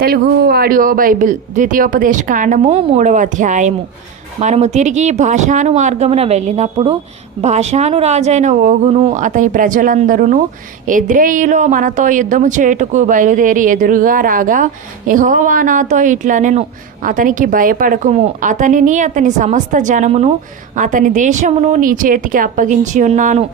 Telugu audio Bible ద్వితీయోపదేశ కాండము మూడవ అధ్యాయము. మనము తిరిగి భాషాను మార్గమున వెళ్ళినప్పుడు భాషాను రాజైన ఓగును అతని ప్రజలందరూ ఎద్రేయిలో మనతో యుద్ధము చేయుటకు బయలుదేరి ఎదురుగా రాగా యహోవా నాతో ఇట్లనెను అతనికి భయపడకుము. అతనిని అతని సమస్త జనమును అతని దేశమును నీ చేతికి అప్పగించి ఉన్నాను.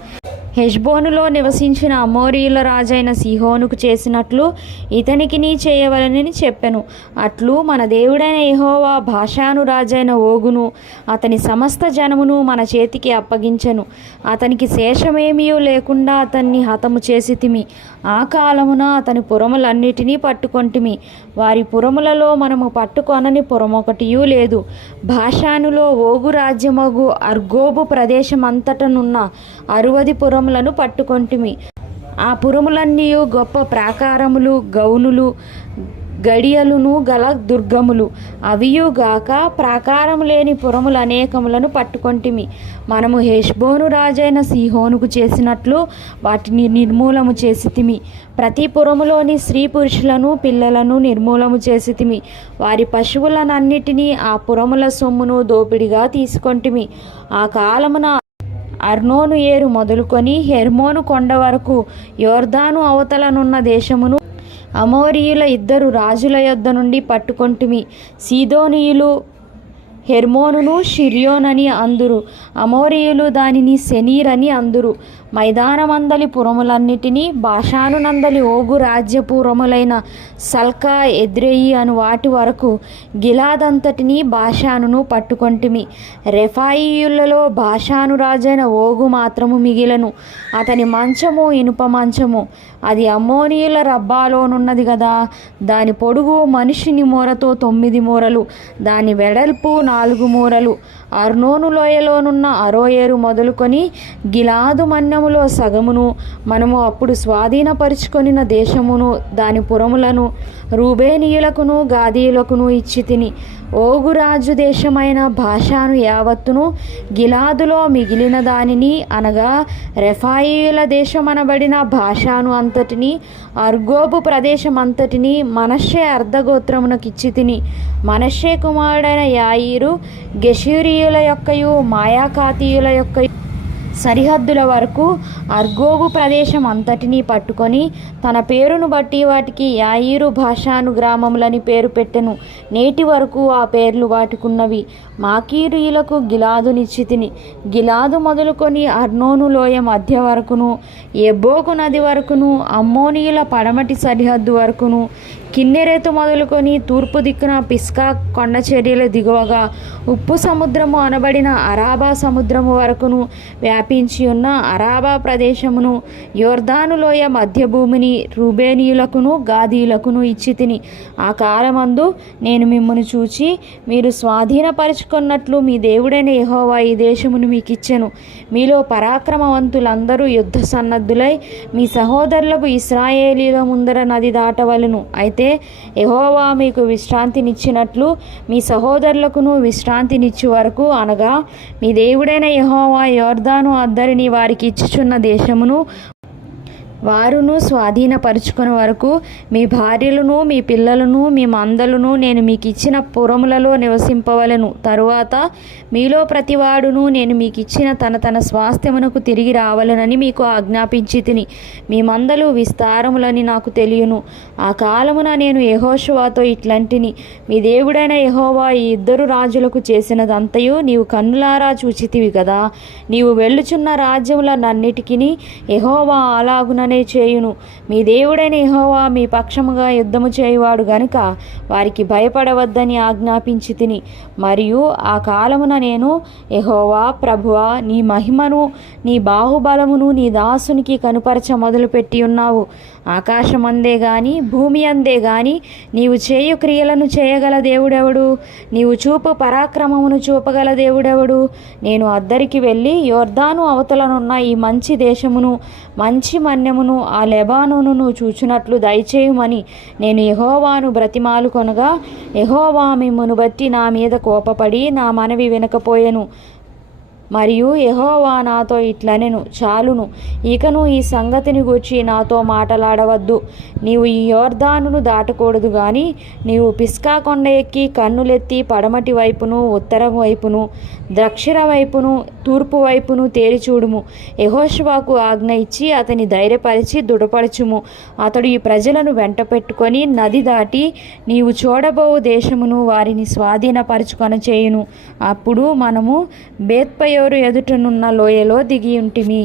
హెష్బోనులో నివసించిన అమోరీల రాజైన సిహోనుకు చేసినట్లు ఇతనికి నీ చేయవలనని చెప్పెను. అట్లు మన దేవుడైన ఎహోవా భాషాను రాజైన ఓగును అతని సమస్త జనమును మన చేతికి అప్పగించెను. అతనికి శేషమేమీ లేకుండా అతన్ని హతము చేసితిమి ఆ కాలమున అతని పురములన్నిటినీ పట్టుకొంటిమి. వారి పురములలో మనము పట్టుకొనని పురమొకటియూ లేదు. భాషానులో ఓగు రాజ్యమగు అర్గోబు ప్రదేశమంతటనున్న అరువది పురం పురములను పట్టుకొంటిమి. ఆ పురములన్నీ గొప్ప ప్రాకారములు గౌనులు గడియలును గల దుర్గములు. అవియుగాక ప్రాకారం లేని పురములు అనేకములను పట్టుకొంటిమి. మనము హెష్బోను రాజైన సిహోనుకు చేసినట్లు వాటిని నిర్మూలము చేసితిమి. ప్రతి పురములోని స్త్రీ పురుషులను పిల్లలను నిర్మూలము చేసితిమి. వారి పశువులనన్నిటినీ ఆ పురముల సొమ్మును దోపిడిగా తీసుకొంటిమి. ఆ కాలమున అర్నోను ఏరు మొదలుకొని హెర్మోను కొండ వరకు యోర్దాను అవతలనున్న దేశమును అమోరియుల ఇద్దరు రాజుల యొద్ద నుండి పట్టుకొంటిమి. సీదోనీయులు హెర్మోనును షిర్యోనని అందురు. అమోరియులు దానిని సెనీర్ అని అందురు. మైదానమందలి పురములన్నిటినీ భాషాను నందలి ఓగు రాజ్యపురములైన సల్కా ఎద్రేయి అను వాటి వరకు గిలాదంతటిని భాషానును పట్టుకొంటిమి. రెఫాయియులలో భాషాను రాజైన ఓగు మాత్రము మిగిలను. అతని మంచము ఇనుప మంచము. అది అమ్మోనియుల రబ్బాలోనున్నది కదా దాని పొడుగు మనిషిని మూరతో తొమ్మిది మూరలు. దాని వెడల్పు నాలుగు మూరలు. అర్నోను లోయలోనున్న అరోయేరు మొదలుకొని గిలాదు మన్యములో సగమును మనము అప్పుడు స్వాధీనపరుచుకొనిన దేశమును దాని పురములను రూబేనీయులకును గాదీయులకును ఇచ్చి తిని ఓగురాజు దేశమైన భాషాను యావత్తును గిలాదులో మిగిలిన దానిని అనగా రెఫాయియుల దేశమనబడిన భాషాను అంతటిని అర్గోబు ప్రదేశం అంతటిని మనషే అర్ధగోత్రమునకిచ్చి తిని మనషే కుమారుడైన యాయిరు గెషూరియుల యొక్కయు మాయాకాతీయుల యొక్క సరిహద్దుల వరకు అర్గోబు ప్రదేశం అంతటినీ పట్టుకొని తన పేరును బట్టి వాటికి యాయిరు భాషాను గ్రామములని పేరు పెట్టెను. నేటి వరకు ఆ పేర్లు వాటికున్నవి. మాకీరీలకు గిలాదు నిశ్చితిని. గిలాదు మొదలుకొని అర్నోను లోయ మధ్య వరకును ఎబ్బోకు నది వరకును అమ్మోనీయుల పడమటి సరిహద్దు వరకును కిన్నెరేతు మొదలుకొని తూర్పు దిక్కున పిస్కా కొండ చర్యల దిగువగా ఉప్పు సముద్రము అనబడిన అరాబా సముద్రము వరకును వ్యాపించి ఉన్న అరాబా ప్రదేశమును యోర్దాను లోయ మధ్య భూమిని రూబేనీయులకును గాదీయులకును ఇచ్చి తిని ఆ కాలమందు నేను మిమ్మల్ని చూచి మీరు స్వాధీనపరుచుకున్నట్లు మీ దేవుడైన ఎహోవా ఈ దేశమును మీకు ఇచ్చెను మీలో పరాక్రమవంతులందరూ యుద్ధ సన్నద్ధులై మీ సహోదరులకు ఇస్రాయేలీల ముందర నది దాటవలను. అయితే ఎహోవా మీకు విశ్రాంతినిచ్చినట్లు మీ సహోదరులకును విశ్రాంతినిచ్చు వరకు అనగా మీ దేవుడైన యహోవా యోర్దాను అద్దరిని వారికి ఇచ్చుచున్న దేశమును వారును స్వాధీనపరుచుకుని వరకు మీ భార్యలను మీ పిల్లలను మీ మందలను నేను మీకు ఇచ్చిన పురములలో నివసింపవలను. తరువాత మీలో ప్రతివాడును నేను మీకు ఇచ్చిన తన తన స్వాస్థ్యమునకు తిరిగి రావలనని మీకు ఆజ్ఞాపించి తిని మీ మందలు విస్తారములని నాకు తెలియను. ఆ కాలమున నేను యహోషువాతో ఇట్లాంటిని. మీ దేవుడైన యహోవా ఈ ఇద్దరు రాజులకు చేసినదంతయు నీవు కన్నులారా చూచితివి కదా నీవు వెళ్ళుచున్న రాజ్యములన్నిటికీ యహోవా అలాగుననే చేయును. మీ దేవుడైన యహోవా మీ పక్షముగా యుద్ధము చేయువాడు గనుక వారికి భయపడవద్దని ఆజ్ఞాపించి తిని మరియు ఆ కాలమున నేను యహోవా ప్రభువా నీ మహిమను నీ బాహుబలమును నీ దాసునికి కనుపరచ మొదలుపెట్టి ఉన్నావు. ఆకాశమందే గాని భూమి అందే గాని నీవు చేయు క్రియలను చేయగల దేవుడెవడు? నీవు చూపు పరాక్రమమును చూపగల దేవుడెవడు? నేను అద్దరికి వెళ్ళి యోర్దాను అవతలనున్న ఈ మంచి దేశమును మంచి మన్యమును ఆ లెబానోను చూచినట్లు దయచేయమని నేను ఎహోవాను బ్రతిమాలు కొనగా ఎహోవా మిమ్మును బట్టి నా మీద కోపపడి నా మనవి వినకపోయెను. మరియు యహోవా నాతో ఇట్లనెను చాలును. ఇకను ఈ సంగతిని గూర్చి నాతో మాటలాడవద్దు. నీవు ఈ యోర్దానును దాటకూడదు గాని నీవు పిస్కా కొండ ఎక్కి కన్నులెత్తి పడమటి వైపును ఉత్తరం వైపును దక్షిణ వైపును తూర్పు వైపును తేరిచూడుము యెహోషువకు ఆజ్ఞ ఇచ్చి అతని ధైర్యపరిచి దృఢపరచుము. అతడు ఈ ప్రజలను వెంట పెట్టుకొని నది దాటి నీవు చూడబోవు దేశమును వారిని స్వాధీనపరచుకొన చేయును అప్పుడు మనము బేత్పయోరు ఎదుటనున్న లోయలో దిగియుంటిమి.